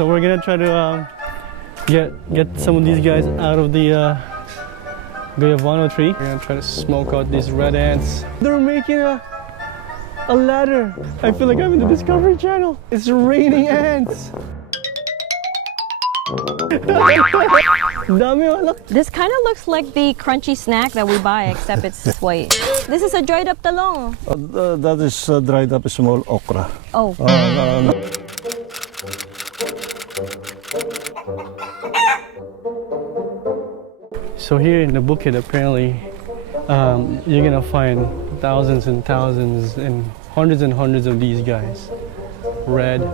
So we're gonna try to get some of these guys out of the guayavano tree. We're gonna try to smoke out these red ants. They're making a ladder. I feel like I'm in the Discovery Channel. It's raining ants. Dami, oh, look. This kind of looks like the crunchy snack that we buy, except it's white. This is a dried up talong. That is dried up small okra. Oh. So here in the bukid, apparently, you're gonna find thousands and thousands and hundreds of these guys. Red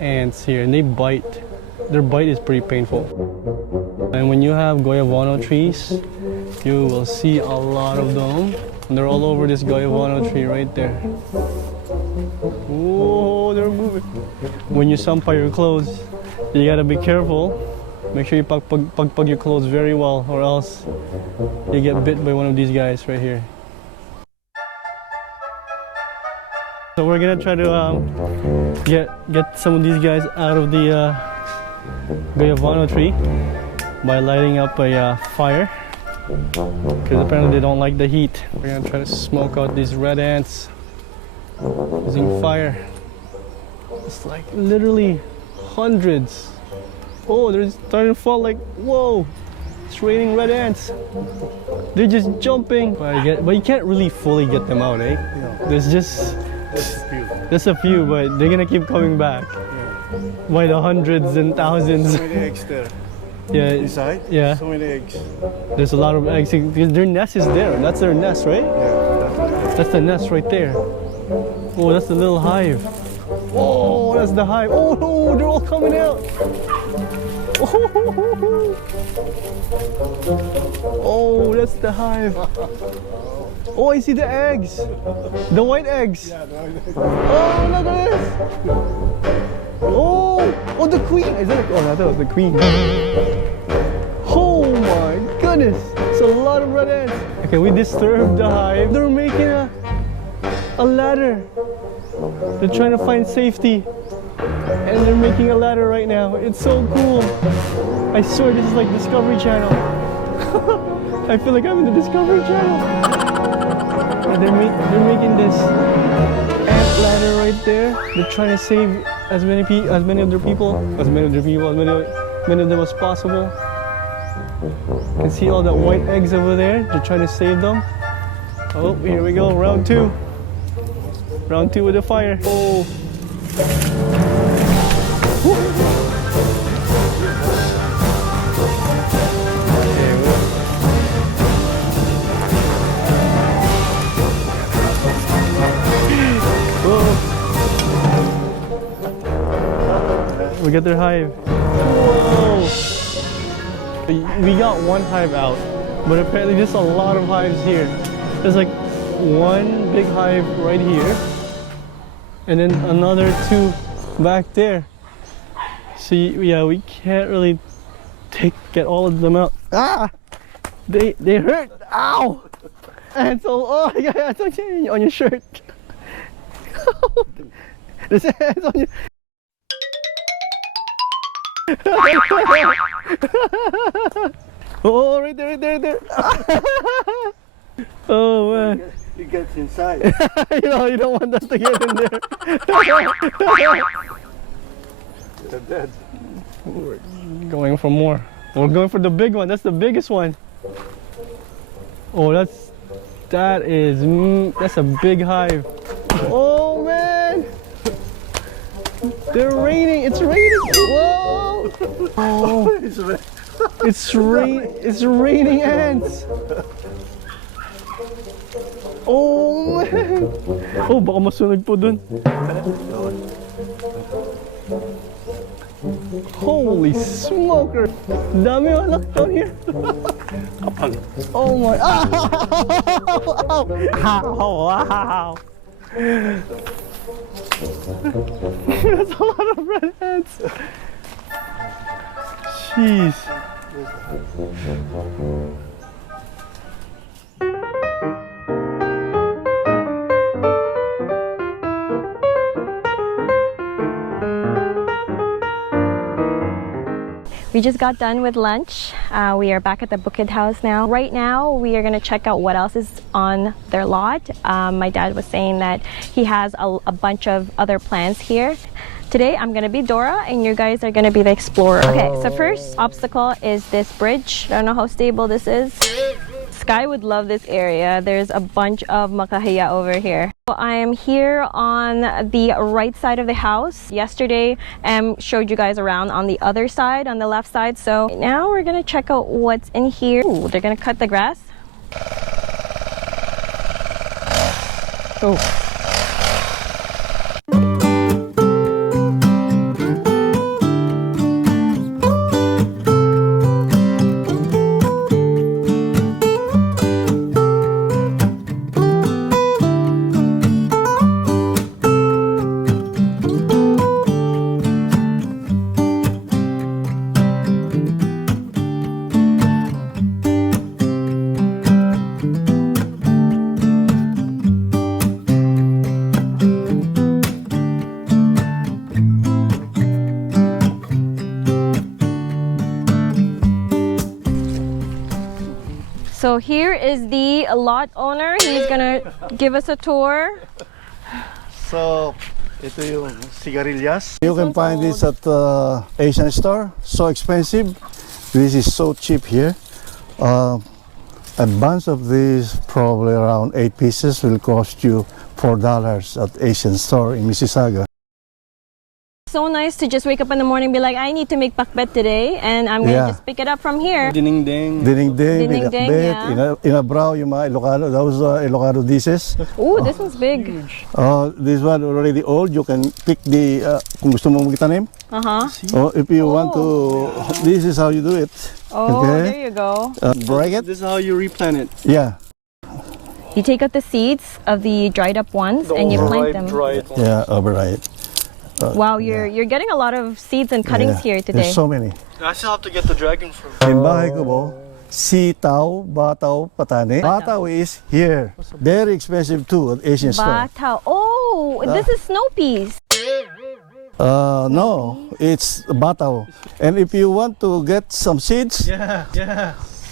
ants here, and they bite. Their bite is pretty painful. And when you have guayavano trees, you will see a lot of them. And they're all over this guayavano tree right there. Whoa, they're moving. When you sampa your clothes, you gotta be careful. Make sure you pag your clothes very well, or else you get bit by one of these guys right here. So we're gonna try to get some of these guys out of the guayavano tree by lighting up a fire, because apparently they don't like the heat. We're gonna try to smoke out these red ants using fire. It's like literally hundreds. Oh, they're starting to fall, like, whoa, it's raining red ants. They're just jumping. But you can't really fully get them out, eh? Yeah. There's just a few, but they're gonna keep coming back. Yeah. By the hundreds and thousands. So many eggs there. Yeah. Inside? Yeah. So many eggs. There's a lot of eggs. Their nest is there. That's their nest, right? Yeah. That's the nest right there. Oh, that's the little hive. Oh, that's the hive. Oh, no, they're all coming out. Oh, that's the hive. Oh, I see the eggs. The white eggs. Yeah, Oh, look at this. Oh, the queen. Is that oh, I thought it was the queen. Oh my goodness. It's a lot of red ants. Okay, we disturbed the hive. They're making a ladder. They're trying to find safety. And they're making a ladder right now. It's so cool. I swear this is like Discovery Channel. I feel like I'm in the Discovery Channel. And they're making this ant ladder right there. They're trying to save as many of them as possible. You can see all the white eggs over there. They're trying to save them. Oh, here we go, round two. Round two with the fire. Oh. We got their hive. Whoa! We got one hive out, but apparently there's a lot of hives here. There's like one big hive right here, and then another two back there. So yeah, we can't really get all of them out. Ah! They hurt! Ow! And so, oh yeah, it's on your shirt. There's ants on your. Oh, right there. Oh man. It gets inside. You don't want us to get in there. They're dead. We're going for more. We're going for the big one. That's the biggest one. Oh, that's a big hive. Oh man. They're raining. It's raining. Whoa! Oh, it's raining ants. Oh man! Oh, baka masunog po dun. Holy smoker! Dami oh, look down here. Oh my! Oh wow! That's a lot of red ants. Jeez. We just got done with lunch. We are back at the Bukid house now. Right now, we are gonna check out what else is on their lot. My dad was saying that he has a bunch of other plants here. Today, I'm gonna be Dora and you guys are gonna be the explorer. Okay, so first obstacle is this bridge. I don't know how stable this is. Sky would love this area. There's a bunch of makahiya over here. So I am here on the right side of the house. Yesterday, showed you guys around on the other side, on the left side. So now we're gonna check out what's in here. Ooh, they're gonna cut the grass. Oh. So here is the lot owner. He's gonna give us a tour. So, ito yung sigarilyas. You can find this at Asian store. So expensive. This is so cheap here. A bunch of these, probably around 8 pieces, will cost you $4 at Asian store in Mississauga. So nice to just wake up in the morning and be like, I need to make pakbet today, and I'm gonna just pick it up from here. Dinding. Dinding, Dinding, yeah. inabraw yung mga Ilocano, those Ilocano dishes. Ooh, this one's big. This one already old, you can pick the, kung gusto mo magtanim. Or if you want to, this is how you do it. Oh, okay. there you go. Break it. This is how you replant it. Yeah. You take out the seeds of the dried up ones and you plant them. Yeah, overripe. Wow, you're getting a lot of seeds and cuttings here today. There's so many. I still have to get the dragon fruit. In bahay ko po, sitaw, bataw, patani. Bataw is here. Very expensive too at Asian store. Bataw. Oh, this is snow peas. No, it's bataw. And if you want to get some seeds,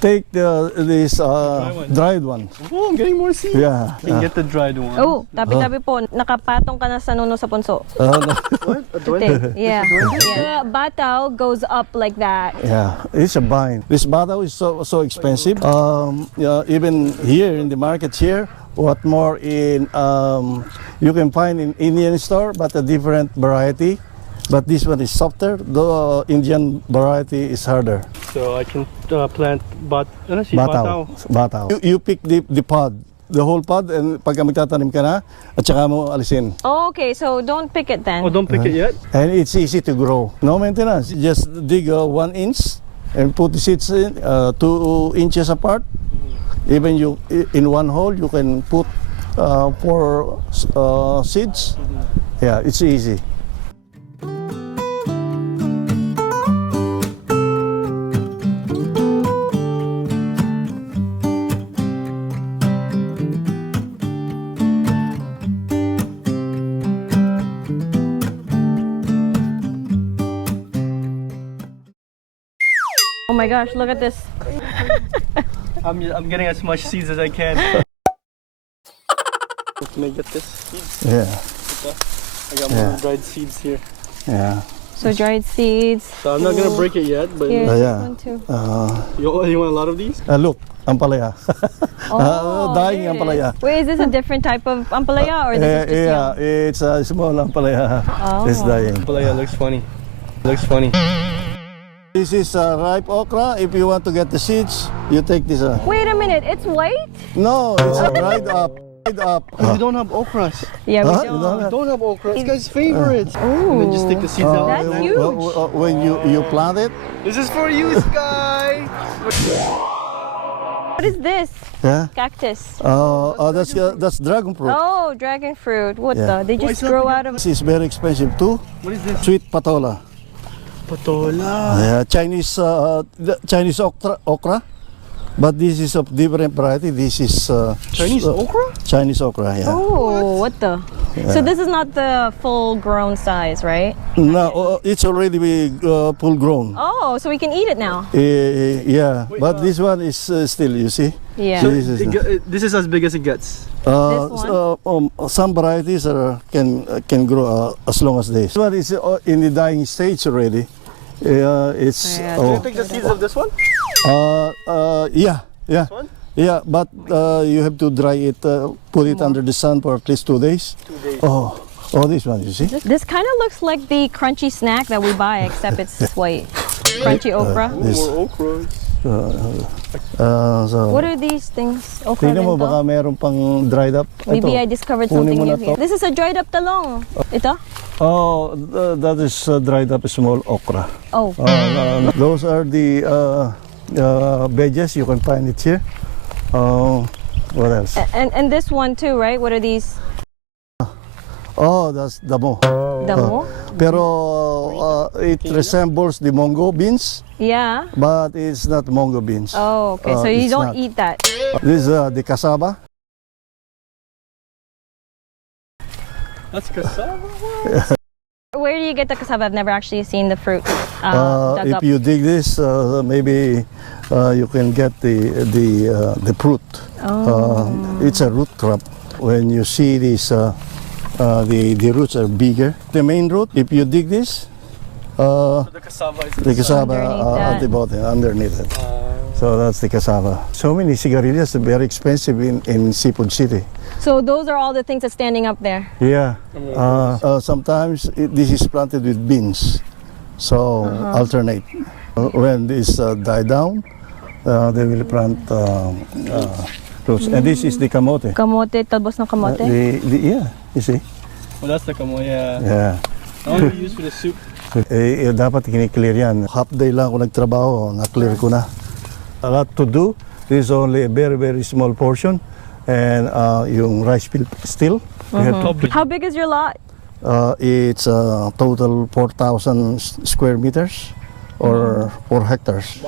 take this dried one. Oh, I'm getting more seeds. Yeah. You can get the dried one. Oh, tabi-tabi po. Nakapatong ka na sa nuno sa punso. No. What? A Puti. Yeah. The bataw goes up like that. Yeah, it's a vine. This bataw is so expensive. Yeah, even here in the markets here, what more in you can find in Indian store, but a different variety. But this one is softer. The Indian variety is harder. So I can plant bataw. Bataw. You pick the pod, the whole pod, and pagka magtatanim ka na, at saka mo alisin. Oh, okay, so don't pick it then. Oh, don't pick it yet? And it's easy to grow. No maintenance. Just dig 1 inch and put the seeds in 2 inches apart. Even you in one hole, you can put 4 seeds. Yeah, it's easy. Oh my gosh, look at this. I'm getting as much seeds as I can. Can I get this seeds? Yeah. I got more dried seeds here. Yeah. So dried seeds. So I'm not gonna break it yet, but Here's yeah. this one too. you want a lot of these? Look, ampalaya. Dying there it ampalaya. is. Wait, is this a different type of ampalaya or this is just young? It's a small ampalaya. It's dying. But yeah, it looks funny. Looks funny. This is ripe okra. If you want to get the seeds, you take this. Wait a minute, it's white? No, it's dried up. We don't have okras. Yeah, we Huh? don't. You don't We have- don't have okra. This guy's favorite. Ooh. And then just take the seeds out. That's and then- huge. When you plant it, This is for you, Sky. What is this? yeah. Cactus. That's dragon fruit. Oh, dragon fruit. What Yeah. the? They Why just is that grow big? out of... This is very expensive too. What is this? Sweet patola. Patola. Yeah, Chinese okra. But this is of different variety. This is Chinese okra? Chinese okra. Yeah. Oh, what the? So this is not the full-grown size, right? No, it's already full grown. Oh, so we can eat it now. Yeah, but this one is still, you see. Yeah. This is as big as it gets. Some varieties can grow as long as this. This one is in the dying stage already. It's Yeah. Do you take the seeds of this one? yeah. This one? Yeah, but you have to dry it, put it under the sun for at least 2 days. 2 days. Oh, this one, you see? This kind of looks like the crunchy snack that we buy, except it's white. Crunchy okra. This. More okra. So, What are these things? Okra tingnan mo, rin to? baka meron pang dried up. Maybe I Ito. discovered Kunin something mo new na to. here. This is a dried up talong. Ito? Oh, that is dried up small okra. Oh. Those are the veggies, you can find it here. What else? And this one too, right? What are these? Oh, that's damo. Damo? Pero it resembles the mongo beans, Yeah. but it's not mongo beans. Oh, okay. So you it's don't not. eat that. This is the cassava. That's cassava. Where do you get the cassava? I've never actually seen the fruit dug If up. you dig this, maybe you can get the fruit. It's a root crop. When you see this, the roots are bigger. The main root, if you dig this, The cassava is the cassava Underneath at the bottom, underneath it. So that's the cassava. So many cigarillas are very expensive in Seafood City. So those are all the things that's standing up there. Yeah. Sometimes this is planted with beans. So alternate. When this die down, they will plant fruits. And this is the kamote. Kamote, talbos ng kamote. Yeah, you see. Well, that's the kamoy. Yeah. Yeah. I want to use for the soup. Dapat kini-clear yan. Half day lang ako nagtrabaho, na-clear ko na. A lot to do. This is only a very, very small portion. And yung rice field still. We have to, How big is your lot? it's total 4,000 square meters or 4 hectares.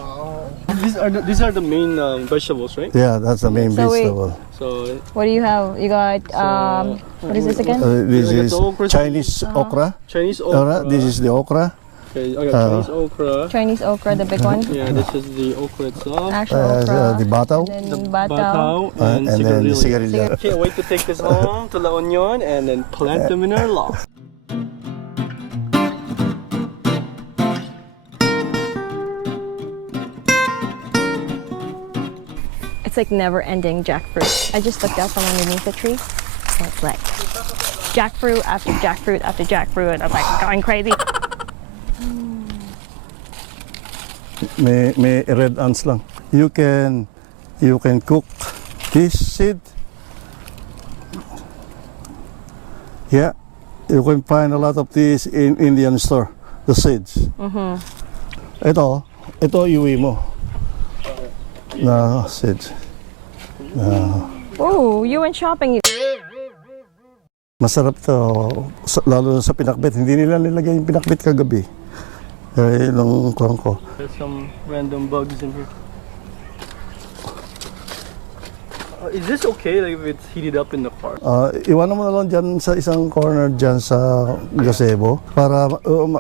These are the main vegetables, right? Yeah, that's the main So wait. vegetable. So What do you have? You got, what is this again? This Like is the okra. Chinese okra. Chinese okra. This is the okra. Okay, I got Chinese okra. Chinese okra, the big one. Yeah, this is the okra itself. Actual okra. The bataw. And The then bataw. bataw and, And then the cigarillo. cigarillo. Can't wait to take this home to La Union and then plant them in our lot. It's like never-ending jackfruit. I just looked out from underneath the tree. So it's like jackfruit after jackfruit after jackfruit. And I'm like going crazy. May red ants lang. You can cook this seed. Yeah, you can find a lot of these in Indian store. The seeds. Ito iwi mo. Na seeds. Oh, you went shopping. Masarap to, lalo sa pinakbit. Hindi nila nilagay yung pinakbit kagabi. Ilang kuwang ko. There's some random bugs in here. Is this okay like, if it's heated up in the car? Iwanan mo na lang dyan sa isang corner dyan sa gazebo para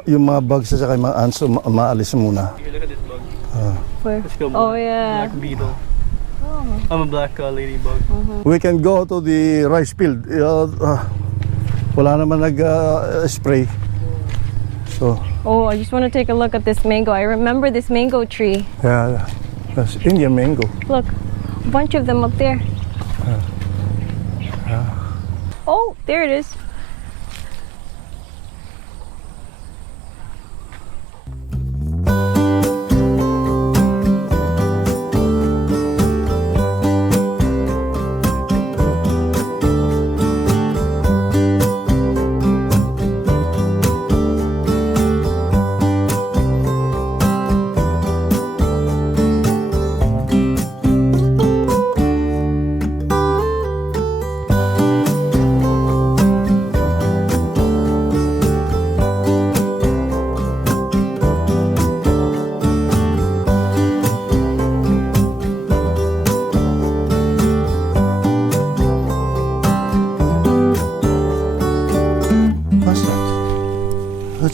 yung mga bugs at saka yung mga ants maalis muna. Here, look at this bug. Where? Let's go. Oh, yeah. Black beetle. I'm a black ladybug. We can go to the rice field. Wala naman nag-spray. So, Oh, I just want to take a look at this mango. I remember this mango tree. yeah, that's Indian mango. Look, a bunch of them up there. Oh, there it is.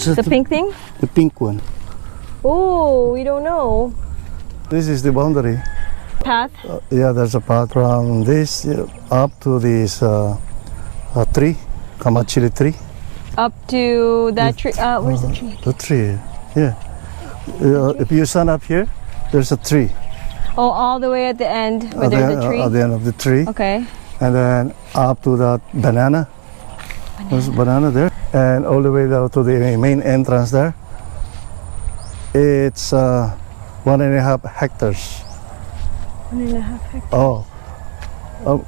What's The pink thing? The pink one. Oh, we don't know. This is the boundary. Path? Yeah, there's a path from this up to this tree, Kamachili tree. Up to that tree. Where's the tree? The tree, yeah. If you stand up here, there's a tree. Oh, all the way at the end where there's a tree? At the end of the tree. Okay. And then up to that banana. There's banana there. And all the way down to the main entrance there. It's 1.5 hectares. 1.5 hectares. Oh,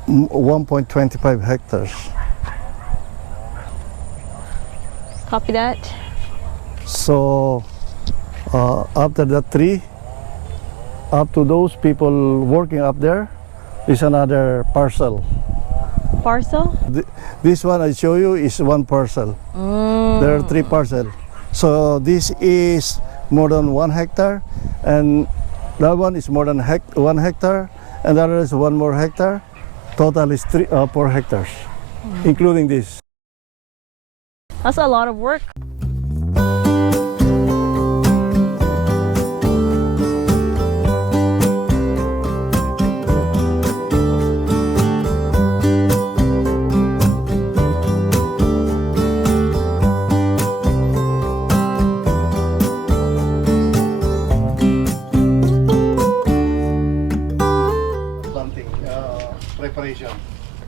1.25 hectares. Copy that. So after that tree, up to those people working up there is another parcel. Parcel? This one I show you is one parcel. There are 3 parcels. So this is more than 1 hectare, and that one is more than 1 hectare, and that is 1 more hectare. Total is 4 hectares, including this. That's a lot of work. Planting preparation.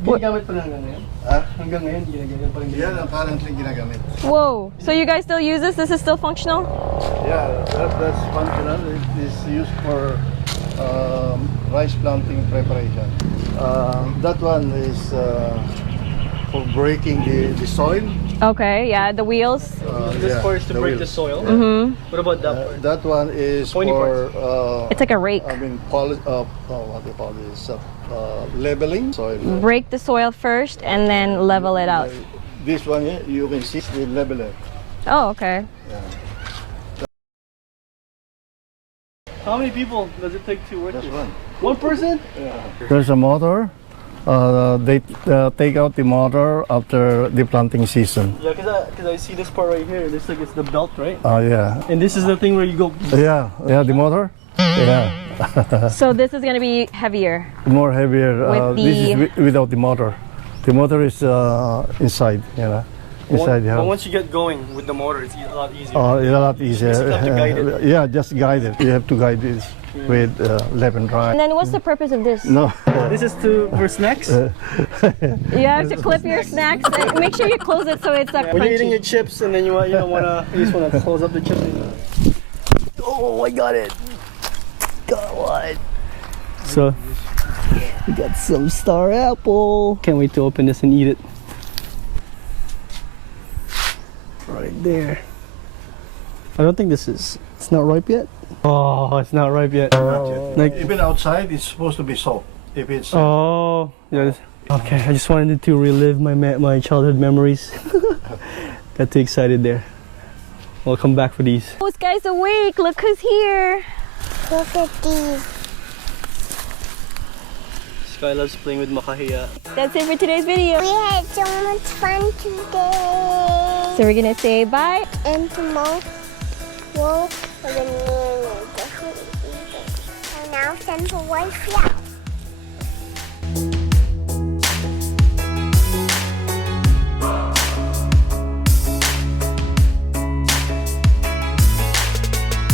Ginagamit pa na hanggang ngayon? Ha? Hanggang ngayon, ginagamit pa rin. Yan ang currently ginagamit. Whoa. So you guys still use this? This is still functional? Yeah, that's functional. It is used for rice planting preparation. That one is for breaking the soil. Okay, yeah, the wheels. This part is to break the soil. What about that part? That one is Pointy for It's like a rake. I mean what do you call this? Leveling soil. Break the soil first and then level it out. This one here, you can see the leveler. Oh, okay. How many people does it take to work Just this? one. One person? There's a motor. They take out the motor after the planting season. Yeah, because I see this part right here. This like it's the belt, right? Yeah. And this is the thing where you go. Yeah, the motor. Yeah. So this is gonna be heavier. More heavier. With This is the- without the motor. The motor is inside, inside the But house. once you get going with the motor, it's a lot easier. It's a lot easier. just have to guide it. Yeah, just guide it. You have to guide this with left and right. And then what's the purpose of this? No. This is for snacks. You have to clip your snacks. Make sure you close it so it's When you're eating crunchy. your chips and then you just want to close up the chips. Oh, I got it. Got what? So we got some star apple. Can't wait to open this and eat it. Right there. I don't think it's not ripe yet. Oh, it's not ripe yet. Like, Even outside, it's supposed to be soft. If it's oh, yeah. Okay, I just wanted to relive my childhood memories. Got too excited there. We'll come back for these. Those guys awake. Look who's here. Look at these. Sky loves playing with makahiya. That's it for today's video. We had so much fun today. So we're gonna say bye. And tomorrow, we're gonna definitely eat it. And now, send for wife out.